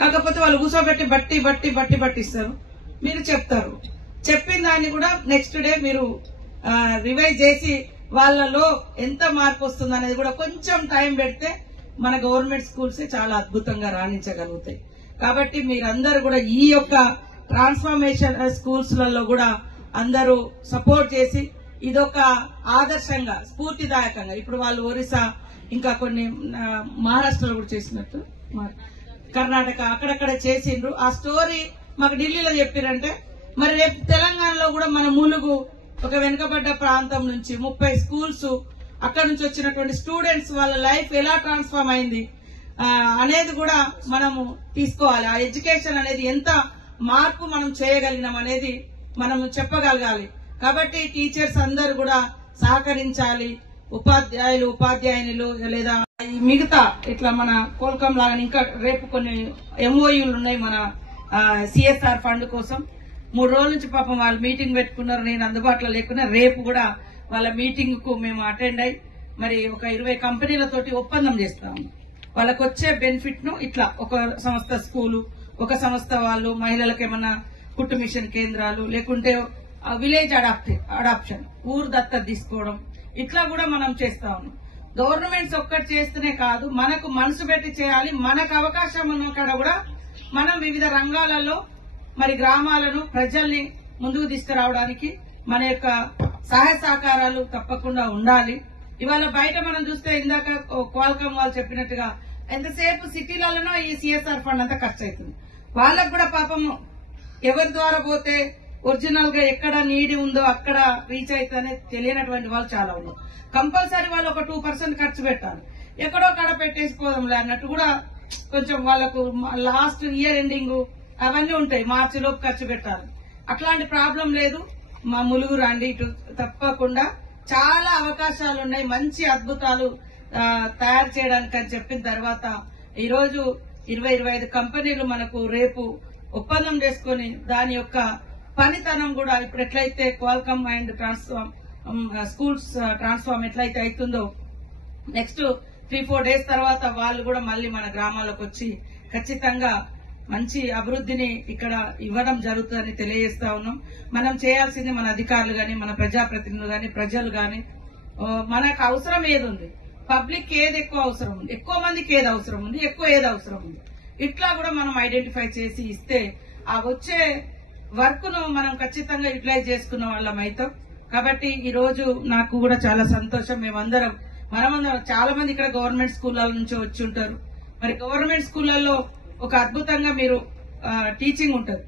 కాకపోతే వాళ్ళు కూర్చోబెట్టి బట్టి బట్టి బట్టి బట్టిస్తారు, మీరు చెప్తారు. చెప్పిన దాన్ని కూడా నెక్స్ట్ డే మీరు రివైజ్ చేసి వాళ్ళలో ఎంత మార్పు వస్తుంది అనేది కూడా కొంచెం టైం పెడితే మన గవర్నమెంట్ స్కూల్స్ చాలా అద్భుతంగా రాణించగలుగుతాయి. కాబట్టి మీరందరూ కూడా ఈ యొక్క ట్రాన్స్ఫర్మేషన్ స్కూల్స్ లలో కూడా అందరూ సపోర్ట్ చేసి ఇదొక ఆదర్శంగా స్ఫూర్తిదాయకంగా ఇప్పుడు వాళ్ళు ఒరిస్సా ఇంకా కొన్ని మహారాష్ట్రలో కూడా చేసినట్టు కర్ణాటక అక్కడక్కడ చేసిండ్రు. ఆ స్టోరీ మాకు ఢిల్లీలో చెప్పారంటే మరి రేపు తెలంగాణలో కూడా మన ములుగు ఒక వెనుకబడ్డ ప్రాంతం నుంచి 30 స్కూల్స్ అక్కడ నుంచి వచ్చినటువంటి స్టూడెంట్స్ వాళ్ళ లైఫ్ ఎలా ట్రాన్స్ఫార్మ్ అయింది అనేది కూడా మనము తీసుకోవాలి. ఆ ఎడ్యుకేషన్ అనేది ఎంత మార్పు మనం చేయగలిగినాం అనేది మనం చెప్పగలగాలి. కాబట్టి టీచర్స్ అందరూ కూడా సహకరించాలి. ఉపాధ్యాయులు ఉపాధ్యాయునులు లేదా మిగతా ఇట్లా మన కోల్కం లాగా ఇంకా రేపు కొన్ని ఎంఓయూలు ఉన్నాయి మన సిఎస్ఆర్ ఫండ్ కోసం. 3 రోజుల నుంచి పాపం వాళ్ళు మీటింగ్ పెట్టుకున్నారు. నేను అందుబాటులో లేకున్నా రేపు కూడా వాళ్ళ మీటింగ్ కు మేము అటెండ్ అయ్యి మరి ఒక 20 కంపెనీలతోటి ఒప్పందం చేస్తాము. వాళ్ళకు వచ్చే బెనిఫిట్ ను ఇట్లా ఒక సంస్థ స్కూలు, ఒక సంస్థ వాళ్ళు మహిళలకు ఏమన్నా కుట్టు మిషన్ కేంద్రాలు, లేకుంటే విలేజ్ అడాప్షన్ ఊరు దత్తత తీసుకోవడం, ఇట్లా కూడా మనం చేస్తా ఉన్నాం. గవర్నమెంట్స్ ఒక్కటి చేస్తేనే కాదు, మనకు మనసు పెట్టి చేయాలి. మనకు అవకాశం ఉన్న కాడ కూడా మనం వివిధ రంగాలలో మరి గ్రామాలను ప్రజల్ని ముందుకు తీసుకురావడానికి మన యొక్క సహాయ సహకారాలు తప్పకుండా ఉండాలి. ఇవాళ బయట మనం చూస్తే ఇందాక క్వాల్కమ్ వాళ్ళు చెప్పినట్టుగా ఎంతసేపు సిటీలలోనో ఈ సిఎస్ఆర్ ఫండ్ అంతా ఖర్చు అవుతుంది. వాళ్ళకు కూడా పాపం ఎవరి ద్వారా పోతే ఒరిజినల్ గా ఎక్కడ నీడి ఉందో అక్కడ రీచ్ అవుతుందనే తెలియనటువంటి వాళ్ళు చాలా ఉన్నారు. కంపల్సరీ వాళ్ళు ఒక 2% ఖర్చు పెట్టాలి. ఎక్కడో కడ పెట్టేసిపోదాంలే అన్నట్టు కూడా కొంచెం వాళ్ళకు లాస్ట్ ఇయర్ ఎండింగ్ అవన్నీ ఉంటాయి, మార్చిలోపు ఖర్చు పెట్టాలి. అట్లాంటి ప్రాబ్లం లేదు. మా ములుగు రండి, ఇటు తప్పకుండా చాలా అవకాశాలు ఉన్నాయి. మంచి అద్భుతాలు తయారు చేయడానికి అని చెప్పిన తర్వాత ఈరోజు 20-25 కంపెనీలు మనకు రేపు ఒప్పందం చేసుకుని దాని యొక్క పనితనం కూడా ఇప్పుడు ఎట్లయితే Qualcomm and transform schools transform ఎట్లయితే అవుతుందో నెక్స్ట్ 3-4 డేస్ తర్వాత వాళ్ళు కూడా మళ్ళీ మన గ్రామాలకు వచ్చి ఖచ్చితంగా మంచి అభివృద్ధిని ఇక్కడ ఇవ్వడం జరుగుతుందని తెలియజేస్తా ఉన్నాం. మనం చేయాల్సింది మన అధికారులు గాని, మన ప్రజాప్రతినిధులు గాని, ప్రజలు గాని మనకు అవసరం ఏది ఉంది, పబ్లిక్ ఏది ఎక్కువ అవసరం ఉంది, ఎక్కువ మందికి ఏది అవసరం ఉంది, ఎక్కువ ఏది అవసరం ఉంది, ఇట్లా కూడా మనం ఐడెంటిఫై చేసి ఇస్తే ఆ వచ్చే వర్క్ ను మనం ఖచ్చితంగా యూటిలైజ్ చేసుకున్న వాళ్ళం అవుతాం. కాబట్టి ఈ రోజు నాకు కూడా చాలా సంతోషం. మనమందరం చాలా మంది ఇక్కడ గవర్నమెంట్ స్కూళ్ళ నుంచి వచ్చి ఉంటారు. మరి గవర్నమెంట్ స్కూళ్లలో ఒక అద్భుతంగా మీరు టీచింగ్ ఉంటుంది.